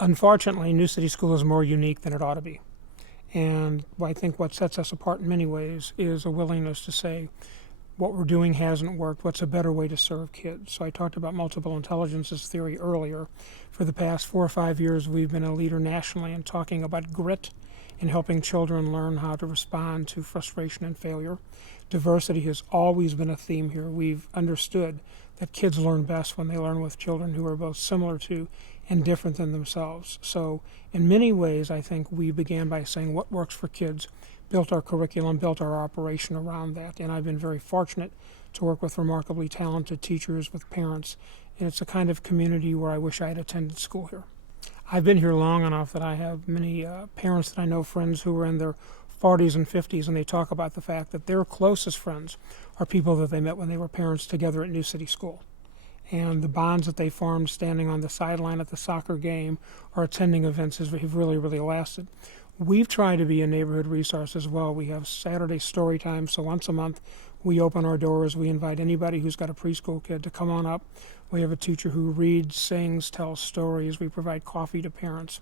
Unfortunately, New City School is more unique than it ought to be. And I think what sets us apart in many ways is a willingness to say, what we're doing hasn't worked, what's a better way to serve kids? So I talked about multiple intelligences theory earlier. For the past 4 or 5 years, we've been a leader nationally in talking about grit and helping children learn how to respond to frustration and failure. Diversity has always been a theme here. We've understood that kids learn best when they learn with children who are both similar to and different than themselves. So in many ways, I think we began by saying what works for kids, built our curriculum, built our operation around that. And I've been very fortunate to work with remarkably talented teachers, with parents, and it's a kind of community where I wish I had attended school here. I've been here long enough that I have many parents that I know, friends who are in their 40s and 50s, and they talk about the fact that their closest friends are people that they met when they were parents together at New City School. And the bonds that they formed standing on the sideline at the soccer game or attending events have really, really lasted. We've tried to be a neighborhood resource as well. We have Saturday story time, so once a month we open our doors. We invite anybody who's got a preschool kid to come on up. We have a teacher who reads, sings, tells stories. We provide coffee to parents.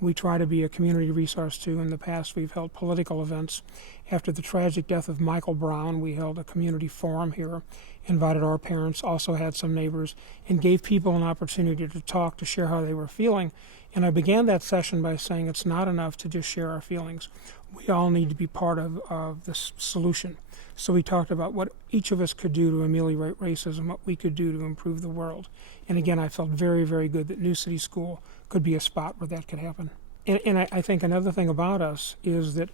We try to be a community resource too. In the past, we've held political events. After the tragic death of Michael Brown, we held a community forum here, invited our parents, also had some neighbors, and gave people an opportunity to talk, to share how they were feeling. And I began that session by saying it's not enough to just share our feelings. We all need to be part of this solution. So we talked about what each of us could do to ameliorate racism, what we could do to improve the world. And again, I felt very, very good that New City School could be a spot where that could happen. And I think another thing about us is that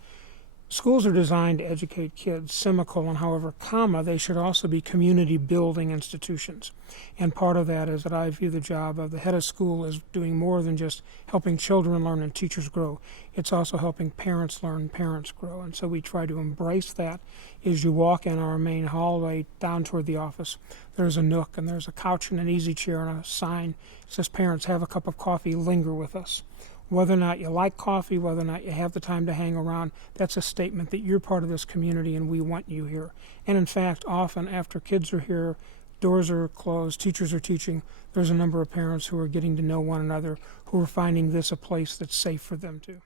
schools are designed to educate kids, semicolon, however, comma, they should also be community building institutions. And part of that is that I view the job of the head of school as doing more than just helping children learn and teachers grow. It's also helping parents learn, parents grow. And so we try to embrace that. As you walk in our main hallway down toward the office, there's a nook and there's a couch and an easy chair and a sign that says, "Parents, have a cup of coffee, linger with us." Whether or not you like coffee, whether or not you have the time to hang around, that's a statement that you're part of this community and we want you here. And in fact, often after kids are here, doors are closed, teachers are teaching, there's a number of parents who are getting to know one another, who are finding this a place that's safe for them too.